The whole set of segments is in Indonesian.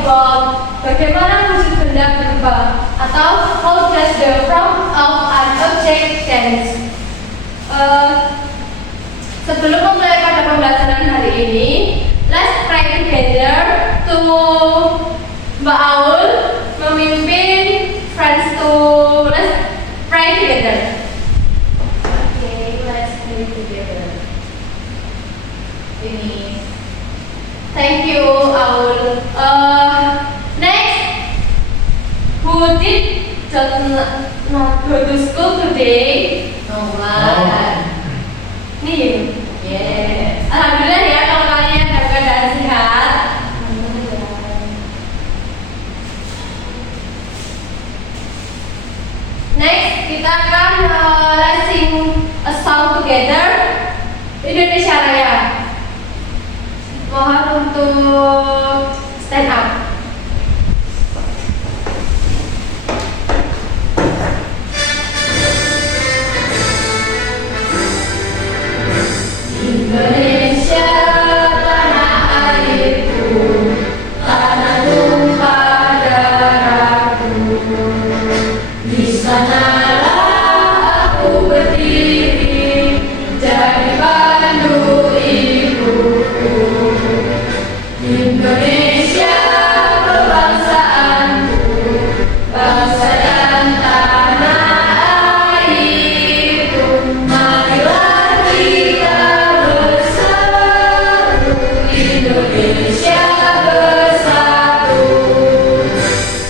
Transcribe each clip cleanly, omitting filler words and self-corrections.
about bagaimana wujud benda berubah atau how does the form of an object change. Sebelum memulai pada pembelajaran hari ini, let's pray together to Mbak Aul memimpin friends to let's pray together. Okay, let's pray together. Ini. Thank you, Aul. Next, who did not go to school today? No one. Nih, yeah. Alhamdulillah ya kalau kalian dalam keadaan sehat. Next, kita akan let's sing a song together. Indonesia Raya. Mohon untuk stand up. Indonesia tanah airku, tanah tumpah darahku. Di sanalah aku berdiri, jadi pandu ibuku. Indonesia kebangsaanku, bangsa dan tanah airku. Marilah kita bersatu, Indonesia bersatu.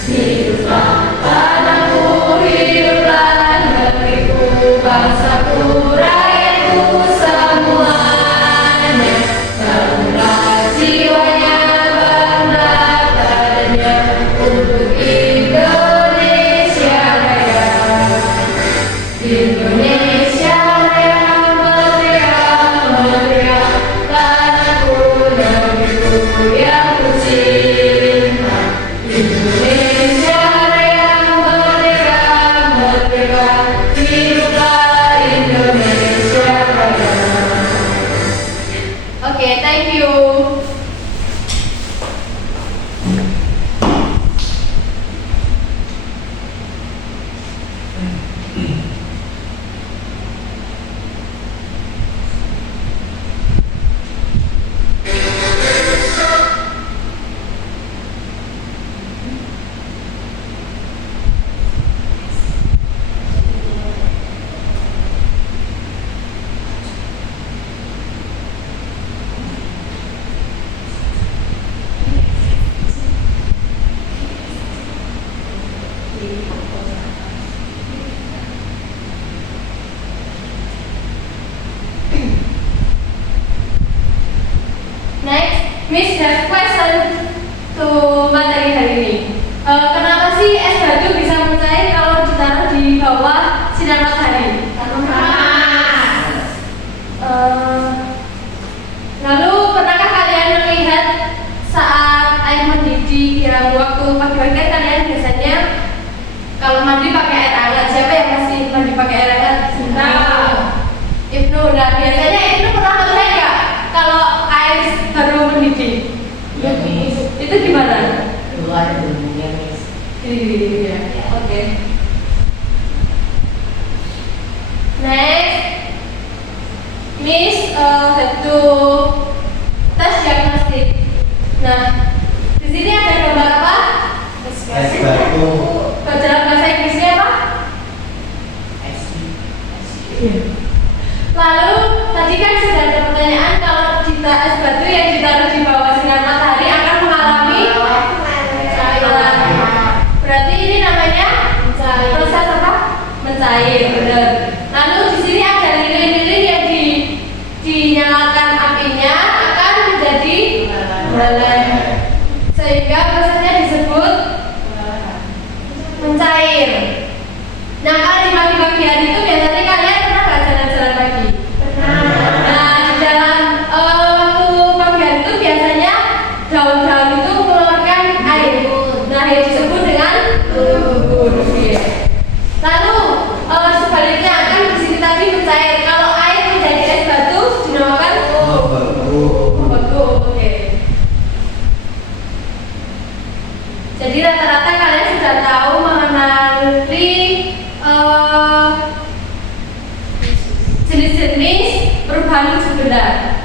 Hiduplah tanahku, hiduplah negeriku, bangsaku, rakyatku semuanya. Bangunlah jiwanya, bangga badannya untuk Indonesia Raya. Indonesia Raya, merdeka, merdeka, tanahku, negeriku yang ku cinta. Indonesia Raya, merdeka, merdeka, hiduplah Indonesia Raya. Okay, thank you. Next, Miss have question to materi hari ini. Kenapa sih es batu bisa mencair kalau ditaruh di bawah sinar matahari? Panas. Lalu pernahkah kalian melihat saat air mendidih ya waktu pagi-pagi kalian biasanya kalau mandi pakai air hangat? Siapa yang masih mandi pakai air hangat? Ibnu. Nah, biasanya Ibnu pernah melihat nggak kalau air baru mendidih? Ya, Miss. Itu gimana? Keluar dulunya, Miss. Iya. Oke. Next, Miss have to tes diagnostik. Nah, di sini ada gambar apa? Es batu. Dalam bahasa Inggrisnya apa? Lalu tadi kan sudah ada pertanyaan kalau es batu yang ditaruh di bawah sinar matahari akan mengalami cairan. Berarti ini namanya proses apa? Mencair, benar. Lalu di sini ada lilin-lilin yang dinyalakan apinya akan menjadi meleleh. Sehingga proses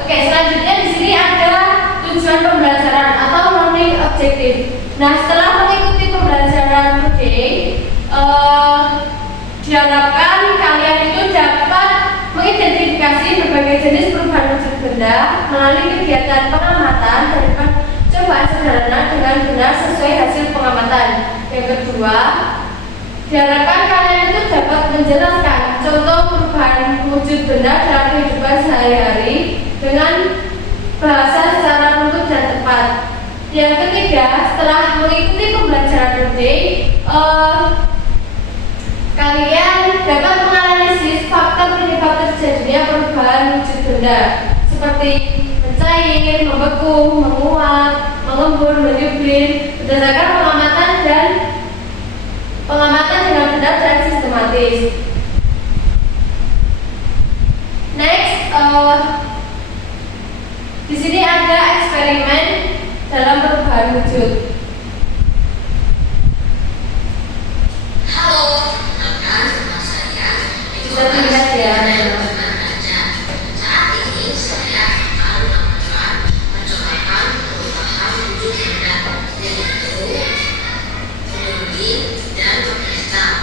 Oke, selanjutnya di sini ada tujuan pembelajaran atau learning objective. Nah, setelah mengikuti pembelajaran today, diharapkan kalian itu dapat mengidentifikasi berbagai jenis perubahan wujud benda melalui kegiatan pengamatan dan percobaan sederhana dengan benar sesuai hasil pengamatan. Yang kedua, diharapkan kalian itu dapat menjelaskan contoh perubahan wujud benda dalam kehidupan sehari-hari dengan bahasa secara runtut dan tepat. Yang ketiga, setelah mengikuti pembelajaran today, kalian dapat menganalisis faktor penyebab terjadinya perubahan wujud benda seperti mencair, membeku, menguap, mengembun, menyublim berdasarkan pengamatan dengan benar dan sistematis. Next, di sini ada eksperimen dalam perubahan wujud. Halo, kenalkan nama saya. Bisa dilihat ya. Saat ini saya akan melakukan pencocokan perubahan wujud benda yaitu menyublim dan mengkristal.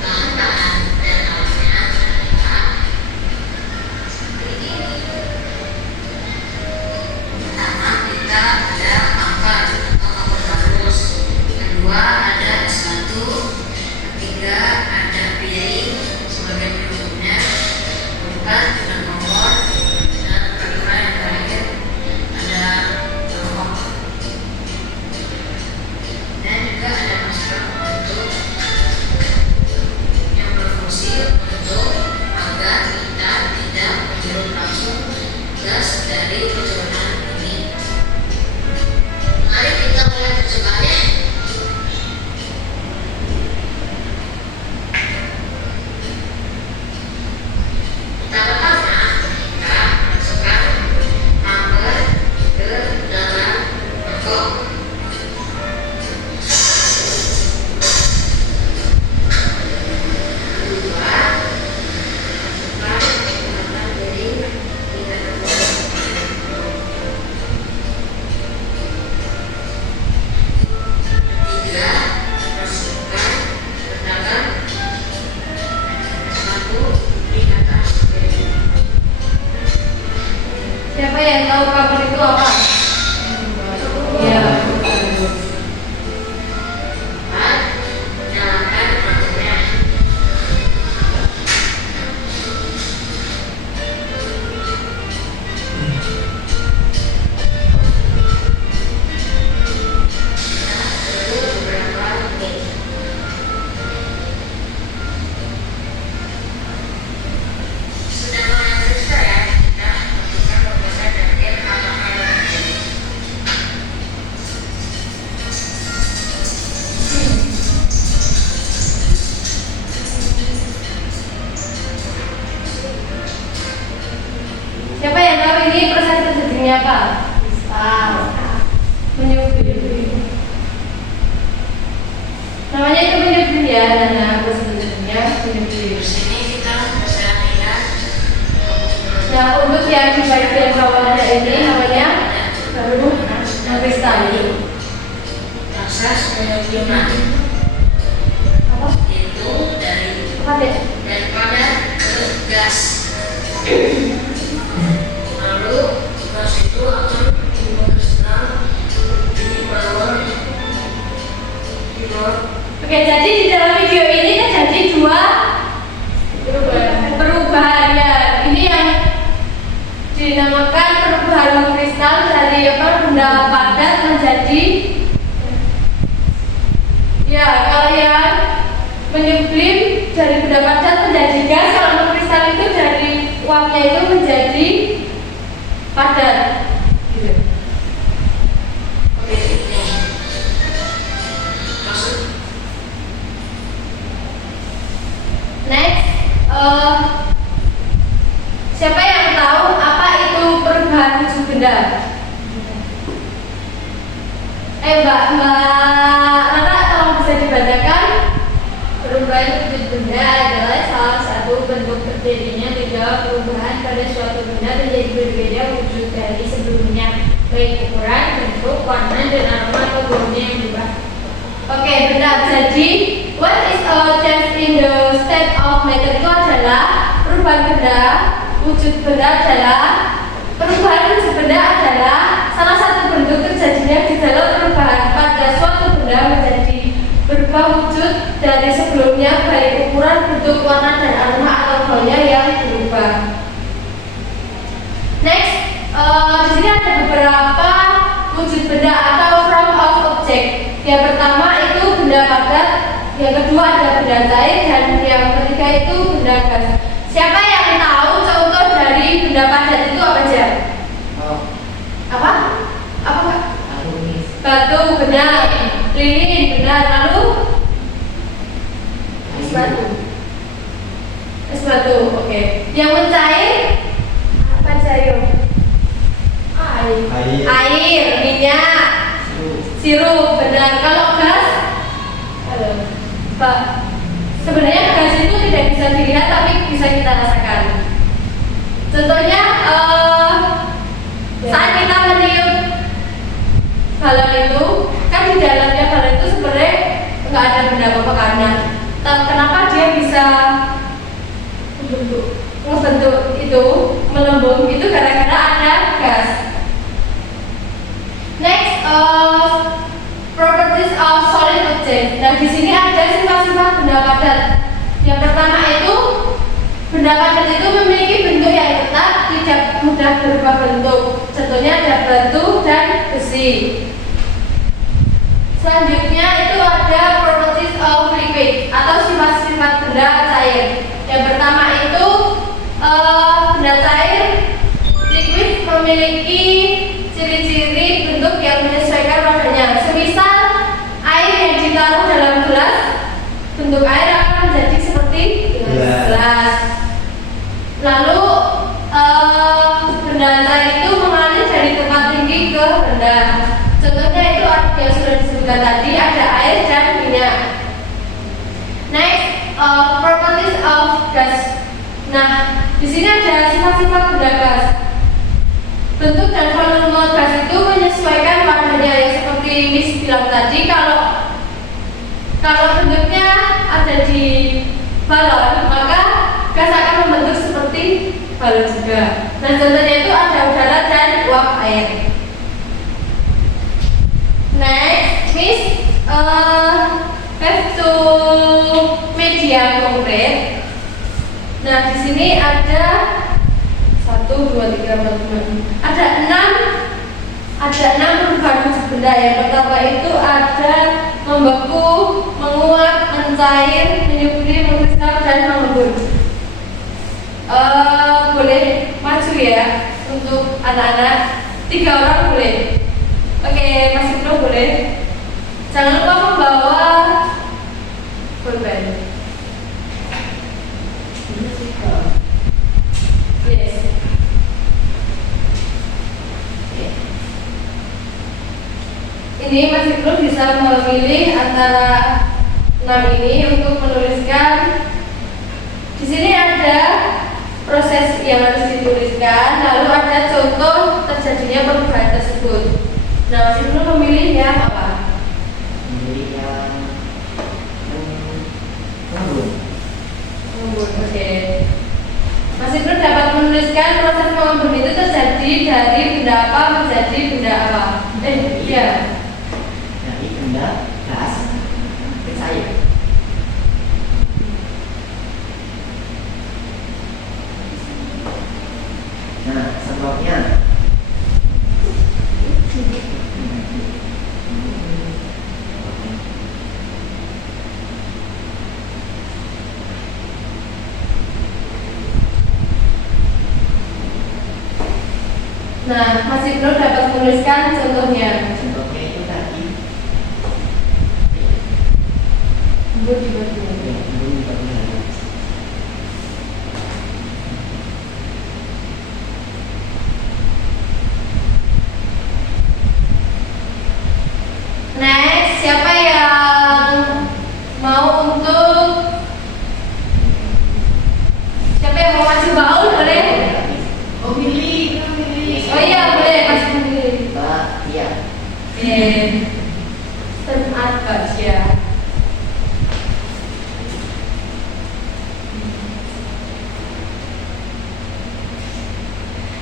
Bahan-bahan dan alatnya adalah seperti ini. Pertama kita ada kamper atau kamper gabus. Kedua ada es batu. Ketiga ada piring sebagai pendukungnya. Keempat ada kompor. Dan kelima yang terakhir ada rokok. Dan juga ada masker untuk yang berfungsi untuk agar kita tidak menghirup langsung gas dari percobaan ini. Mari kita mulai percobaannya. Pertama-tama kita masukkan kamper ke dalam mangkok. Kedua, masukkan menggunakan piring hingga terbuka. Ketiga, masukkan letakkan sepatu di atas piring. Siapa yang tahu kamper itu apa? Ya. Empat, nyalakan lampunya. Tunggu beberapa menit. Sudah mulai selesai ya, kita bisa membuat dan apa-apa yang terjadi. Siapa yang tahu ini proses terjadinya apa? Menyublim. Namanya itu menyublim ya, nah proses terjadinya menyublim. Di sini kita bisa lihat Nah, untuk yang di bagian bawah ada ini namanya baru kristal. proses penyubliman Apa? itu Apa deh? dari padat ke gas. Lalu gas itu akan mengkristal di bawah Oke, jadi di dalam video ini terjadi dua perubahan ya. Ini yang dinamakan perubahan kristal dari benda padat menjadi ya, kalian menyublim dari benda padat menjadi gas. Kalau kristal itu dari uapnya itu menjadi padat. Gitu. Oke, ini maksud Next, siapa yang tahu apa itu perubahan wujud benda? Mbak Rara, tolong bisa dibacakan. Perubahan wujud benda adalah salah satu bentuk terjadinya tiga bahwa perubahan pada suatu benda menjadi berbeda wujud dari sebelumnya, baik ukuran, bentuk, warna, dan aroma atau baunya yang berubah. Oke, benar. Jadi, what is a change in the state of matter itu adalah perubahan benda, wujud benda adalah salah satu bentuk terjadinya gejala perubahan pada suatu benda menjadi berubah wujud dari sebelumnya, baik ukuran, bentuk, warna, dan aroma atau baunya yang berubah. Next, di sini ada beberapa wujud benda atau form of object. Yang pertama itu benda padat, yang kedua ada benda cair, dan yang ketiga itu benda gas. Siapa yang tahu contoh dari benda padat itu apa aja? Apa? Apa Pak? Batu, benar. Lilin, benar. Lalu es batu. Es batu, oke. Yang mencair apa cair? Air, minyak, sirup, benar. Kalau gas, halo, Pak. Sebenarnya gas itu tidak bisa dilihat tapi bisa kita rasakan. Contohnya, saat kita meniup balon itu, kan di dalamnya balon itu sebenarnya nggak ada benda apa-apa karena kenapa dia bisa membentuk itu melembung itu gara-gara ada gas. Next, properties of solid object. Nah, di sini ada sifat-sifat benda padat. Yang pertama itu benda padat itu memiliki bentuk yang tetap, tidak mudah berubah bentuk. Contohnya ada batu dan besi. Selanjutnya itu ada properties of liquid atau sifat-sifat benda cair. Yang pertama itu benda cair liquid memiliki ciri-ciri bentuk yang menyesuaikan warnanya. Semisal air yang ditaruh dalam gelas, bentuk air akan menjadi seperti gelas. Lalu benda cair itu mengalir dari tempat tinggi ke rendah. Contohnya itu yang sudah disebutkan tadi, ada air dan minyak. Next, properties of gas. Nah, di sini ada sifat-sifat benda gas. Bentuk dan volume gas itu menyesuaikan warnanya, yang seperti Miss bilang tadi. Kalau bentuknya ada di balon, maka gas akan membentuk seperti balon juga. Nah, contohnya itu ada udara dan uap air. Next, Miss have to media konkret. Nah, di sini ada 1, 2, 3, 4, 5, ada 6 perubahan wujud benda. Yang pertama itu ada membeku, menguap, mencair, menyusuri, mengkristal, dan mengembun. Boleh maju ya untuk anak-anak, 3 orang boleh. Oke, Mas Ibnu boleh. Jangan lupa membawa pulpen. Yes. Ini Mas Ibnu bisa memilih antara 6 ini untuk menuliskan. Di sini ada proses yang harus dituliskan, lalu ada contoh terjadinya perubahan tersebut. Nah, Mas Ibnu memilih yang apa? Memilih yang mengembun. Oke. Mas Ibnu dapat menuliskan proses mengembun itu terjadi dari benda apa menjadi benda apa? Iya. dari benda gas ke cair. Nah, sebabnya Nah, Mas Ibnu dapat menuliskan contohnya. contohnya itu tadi Embun juga dulu. belum diperlihatkan. Next, siapa yang mau maju baul?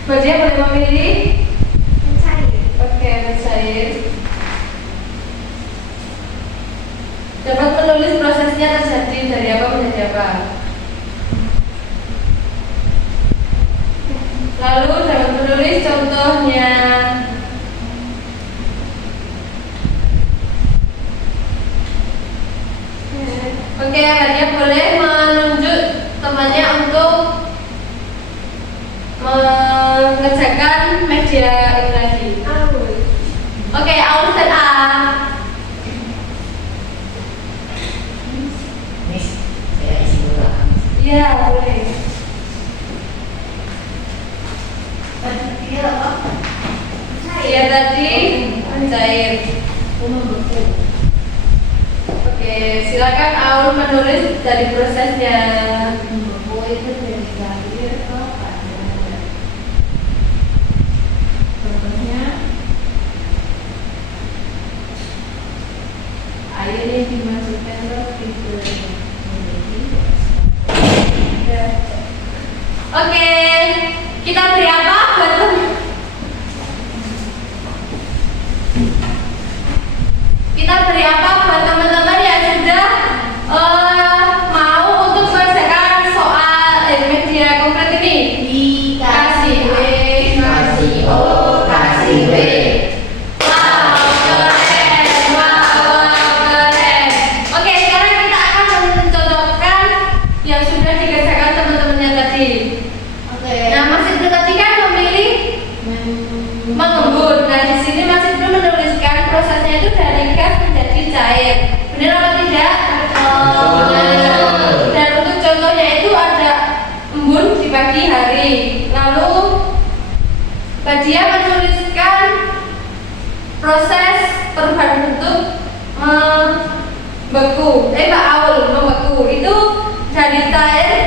Badia boleh memilih oke, mencair. Dapat menulis prosesnya terjadi dari apa menjadi apa. Lalu dapat menulis contohnya. Oke, Badia boleh menunjuk temannya untuk mengerjakan media ini lagi. Oke, Aul dan A. Miss, saya isi dulu lah. Iya, boleh. Iya tadi mencair. Oke, silakan Aul menulis dari prosesnya. Contohnya air yang dimasukkan ke filter. Oke, kita beri apa buat teman? Kita beri apa buat teman-teman yang sudah mau untuk mengerjakan soal media konkret ini? Kasih W, Kasih O, kasih W. Wow, keren, wow, keren. Oke, sekarang kita akan mencontohkan yang sudah dikerjakan teman-temannya tadi. Nah, Mas Ibnu tadi kan memilih mengembun. Nah, di sini Mas Ibnu menuliskan prosesnya itu dari gas menjadi cair. Benar apa tidak? Dan untuk contohnya itu ada embun di pagi hari. Lalu Badia menuliskan proses perubahan bentuk membeku. Mbak Aul membeku itu dari cair.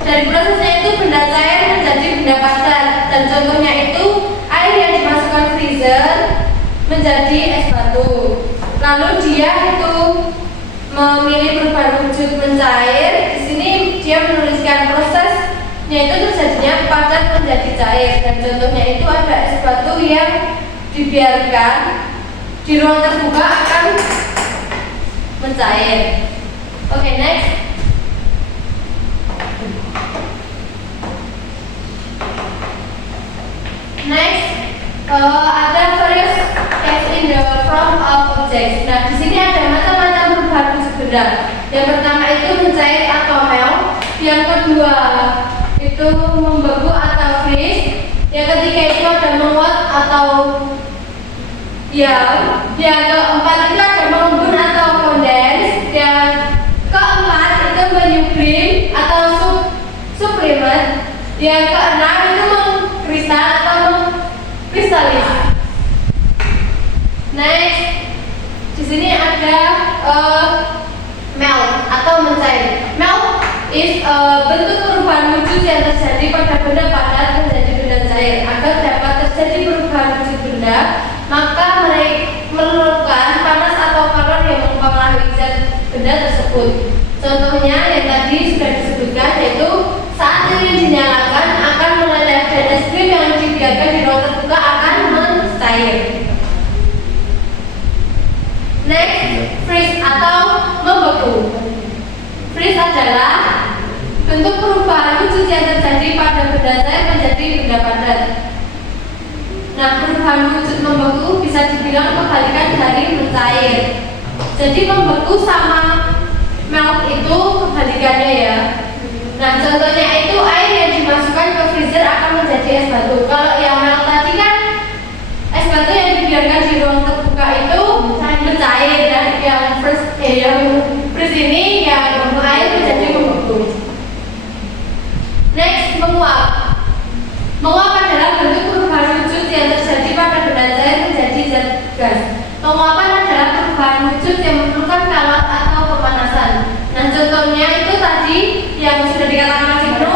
Dari prosesnya itu benda cair menjadi benda padat, dan contohnya itu air yang dimasukkan freezer menjadi es batu. Lalu dia itu memilih perubahan wujud mencair. Di sini dia menuliskan prosesnya itu terjadinya padat menjadi cair, dan contohnya itu ada es batu yang dibiarkan di ruang terbuka akan mencair. Oke, next. Next, ada various steps in the form of objects. Nah, di sini ada macam-macam perubahan wujud benda. Yang pertama itu mencair atau melt. Yang kedua itu membeku atau freeze. Yang ketiga itu ada menguap atau yang keempat itu ada mengembun atau condense. Yang keempat itu menyublim atau sublimat. Yang keenam itu mengkristal atau mengkristalis. Next, di sini ada melt atau mencair. Melt is bentuk perubahan wujud yang terjadi pada benda padat menjadi benda cair. Agar dapat terjadi perubahan wujud benda, maka memerlukan panas atau kalor yang mempengaruhi zat benda tersebut. Contohnya yang tadi sudah disebutkan, yaitu saat lilin dinyalakan akan meleleh dan es krim yang dibiarkan di ruang terbuka akan mencair. Next, freeze atau membeku. Freeze adalah bentuk perubahan wujud yang terjadi pada benda cair menjadi benda padat. Nah, perubahan wujud membeku bisa dibilang kebalikan dari mencair. Jadi membeku sama melt itu kebalikannya ya. Nah, contohnya itu air yang dimasukkan ke freezer akan menjadi es batu. Kalau yang melt tadi kan es batu yang dibiarkan di ruang terbuka itu mencair, dan yang freeze ini yang air menjadi membeku. Next, menguap. Menguap adalah bentuk perubahan wujud yang terjadi pada benda cair menjadi zat gas. Penguapan adalah perubahan wujud yang memerlukan kalor atau pemanasan. Nah, contohnya itu tadi yang sudah dikatakan Mas Ibnu,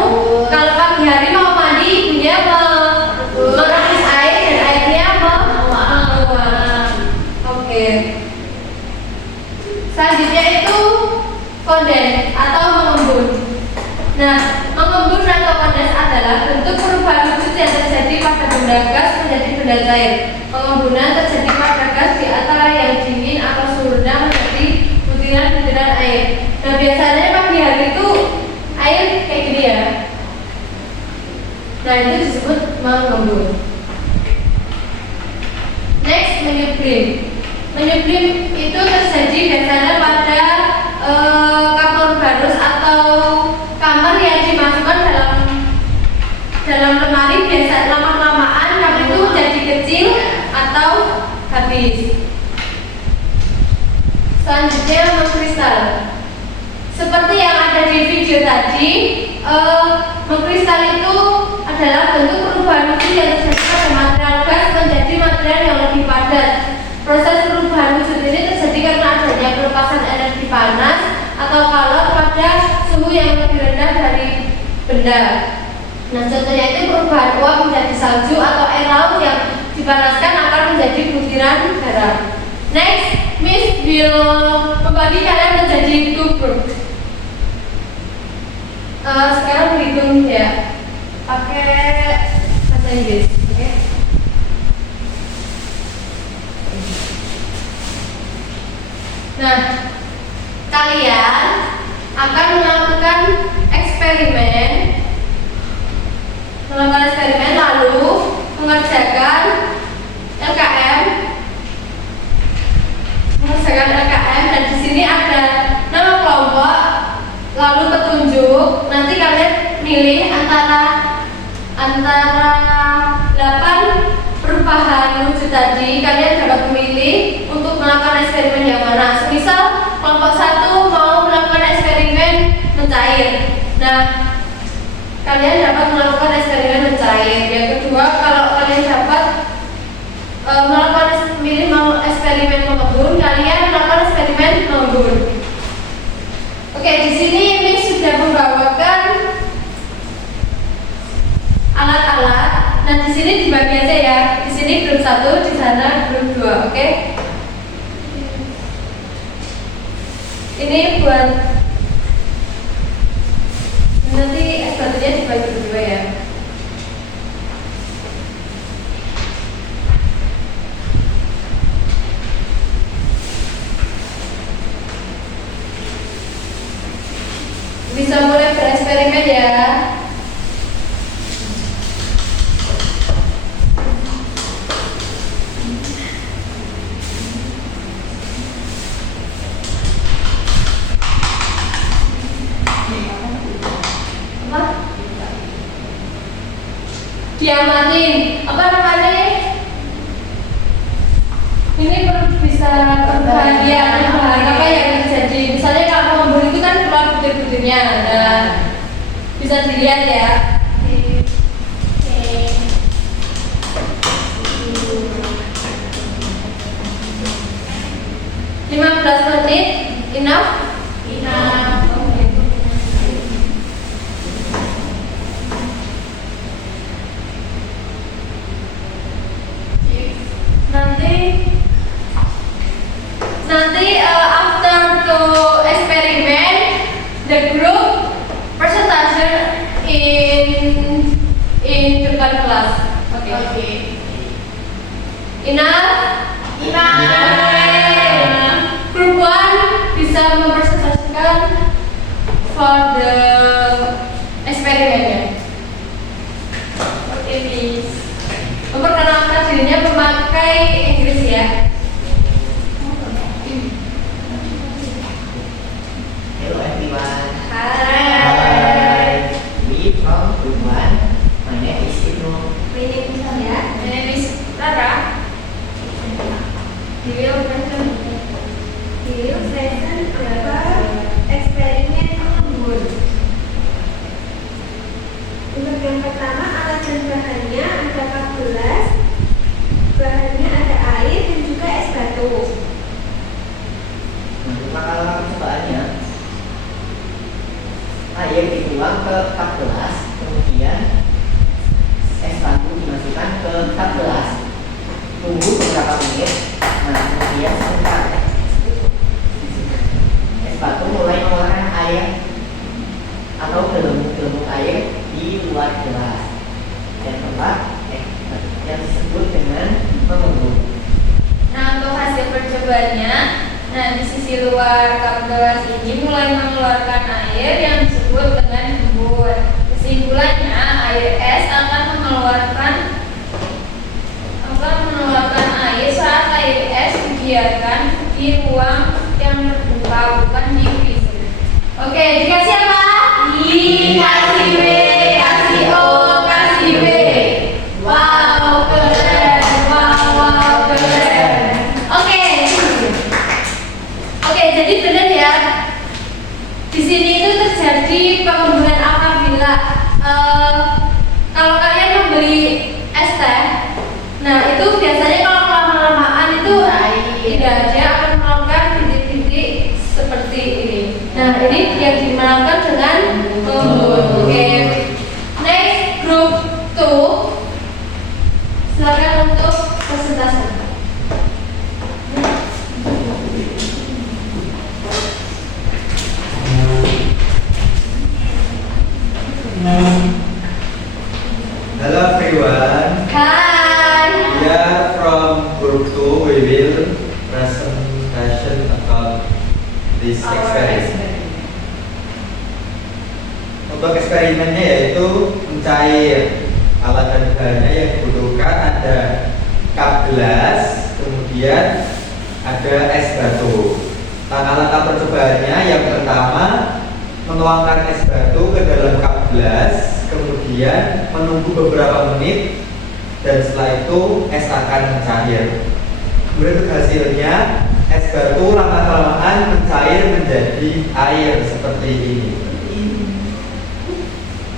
kalau pagi hari mau mandi, ibunya merebus air dan airnya menguap. Oke. Selanjutnya itu kondens atau mengembun. Nah, mengembun atau kondens adalah bentuk perubahan wujud yang terjadi pada benda cair. Pengembunan terjadi pada gas di antara yang dingin atau suhu rendah menjadi butiran-butiran air. Nah, biasanya pagi hari itu air kayak gini ya. Nah, itu disebut mengembun. Next, menyublim. Menyublim itu terjadi biasanya pada kamar barus atau kamar yang dimasukkan dalam lemari. Biasa lama-lamaan kamar itu jadi kecil atau habis. Selanjutnya mengkristal. Seperti yang ada di video tadi, mengkristal itu adalah bentuk perubahan wujud yang terjadi pada material gas menjadi material yang lebih padat. Proses perubahan wujud ini terjadi karena adanya pelepasan energi panas atau kalor pada suhu yang lebih rendah dari benda. Nah, contohnya itu perubahan uap menjadi salju atau air laut yang dipanaskan akan menjadi butiran garam. Next, Miss will membagi kalian menjadi 2 group. Sekarang berhitung ya, pakai bahasa Inggris, oke? Nah, kalian akan melakukan eksperimen lalu mengerjakan LKM, dan di sini ada nama kelompok, lalu petunjuk. Nanti kalian milih antara 8 perubahan wujud tadi. Kalian dapat memilih untuk melakukan eksperimen yang mana. Semisal kelompok 1 mau melakukan eksperimen mencair. Nah, kalian dapat melakukan eksperimen mencair. Yang kedua, kalau kalian dapat milih mau eksperimen mengembun, kalian melakukan eksperimen mengembun. Oke, di sini Miss sudah membawakan alat-alat. Nah, di sini dibagi aja ya. Di sini grup 1, di sana grup 2, oke? Ini buat nanti batunya dibagi berdua ya. Bisa mulai bereksperimen ya. Diamatin apa namanya? Ini bisa perbahagian apa yang terjadi. Misalnya kalau mengembun itu kan keluar butir-butirnya. Nah, bisa dilihat ya. 15 menit enough? Nanti after the experiment, the group presentation in depan kelas. Okay. Enough? Group 1 bisa mempresentasikan for the eksperimennya. Miss. Memperkenalkan dirinya memakai Inggris ya. Hello everyone. Hi. We from Group 1. My name is Ibnu. My name is Rara. Video session eksperimen mengembun. Untuk yang pertama, alat dan bahannya ada 14. Bahannya ada air dan juga keduanya. Nah, di sisi luar cup gelas ini mulai mengeluarkan air yang disebut dengan embun. Kesimpulannya, air es akan mengeluarkan air saat air es dibiarkan di ruang yang terbuka, bukan di freezer. Oke, dikasih apa? Kasih B, kasih O, kasih B. Wow, keren. Wow, keren. Oke, jadi benar ya. Di sini itu terjadi pengembunan apabila kalau kalian membeli es teh. Nah, itu biasanya kalau lama-lamaan itu tidak dia akan melakukan bintik-bintik seperti ini. Nah, ini yang dimakan dengan embun. Oke. Next, group 2. Silakan untuk presentasi. Hello everyone. Hai. We are from group 2. We will presentation about this experiment. Untuk eksperimennya yaitu mencair. Alat dan bahannya yang dibutuhkan ada cup gelas, kemudian ada es batu. Langkah-langkah percobaannya yang pertama menuangkan es batu ke dalam cup gelas, kemudian menunggu beberapa menit dan setelah itu es akan mencair. Kemudian untuk hasilnya es batu lama-kelamaan mencair menjadi air seperti ini.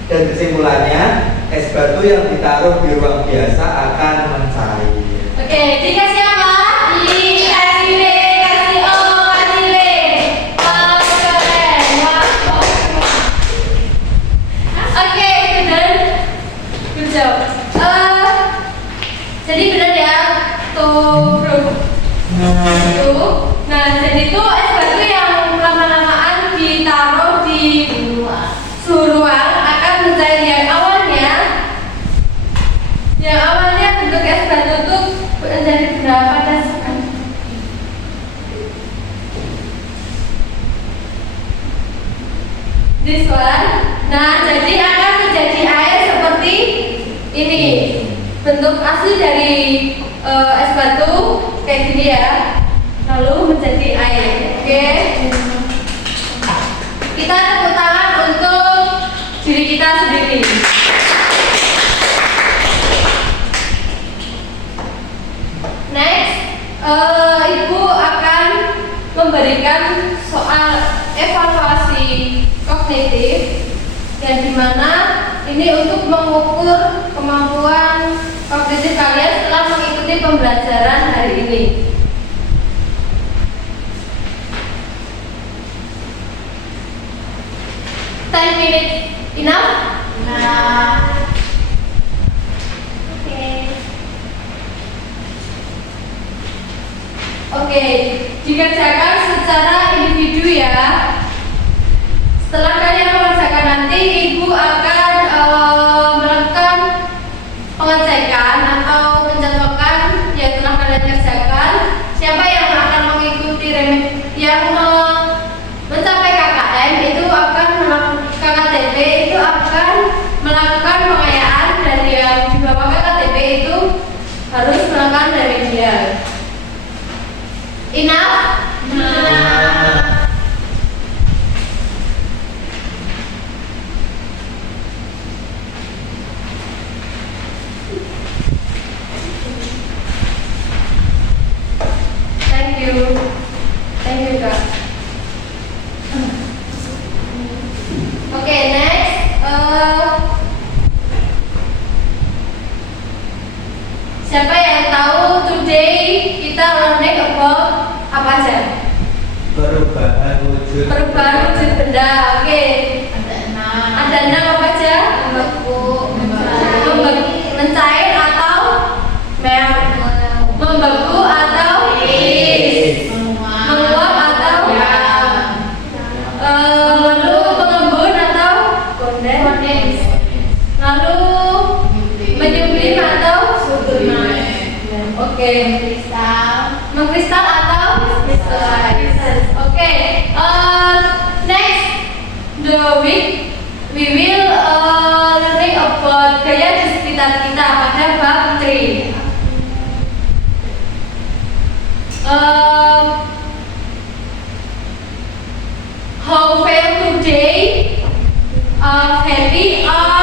Dan kesimpulannya es batu yang ditaruh di ruang biasa akan mencair. Oke, dikasih apa? Kasih B, kasih O, kasih B. Wow, keren. Wow. Oke, student. Good job. Jadi benar ya, tuh bro. Nah, jadi itu es batu yang lama-lamaan ditaruh di suhu ruang akan mencair. Yang awalnya bentuk es batu itu menjadi berapa dasarkan? This one. Nah, jadi akan menjadi air seperti ini. Bentuk asli dari es batu kayak gini ya. Lalu menjadi air. Oke. Kita tepuk tangan untuk diri kita sendiri. Next, Ibu akan memberikan soal evaluasi kognitif yang dimana ini untuk mengukur kemampuan kognitif kalian setelah mengikuti pembelajaran hari ini. Ten minutes enough? Nah. Oke, dikerjakan secara individu ya. Setelah kalian mengerjakan nanti, Ibu akan melakukan pengecekan atau pencocokan yang telah kalian kerjakan. Siapa yang akan mengikuti yang mencapai KKM itu akan KKTB itu akan melakukan pengayaan, dan yang di bawah KKTB itu harus melakukan remedial. Enough? Nah. Thank you. Thank you, Kak. Oke, next. Siapa yang tahu today kita learning about apa aja? Perubahan wujud benda. Oke. Ada 6 apa aja? Mencair atau membeku atau menguap atau lalu pengembun atau kondens, lalu menyublim atau sublim. Oke. Mengkristal atau Oke, next the week we will learning about gaya di sekitar kita pada bab 3. How well today? Happy or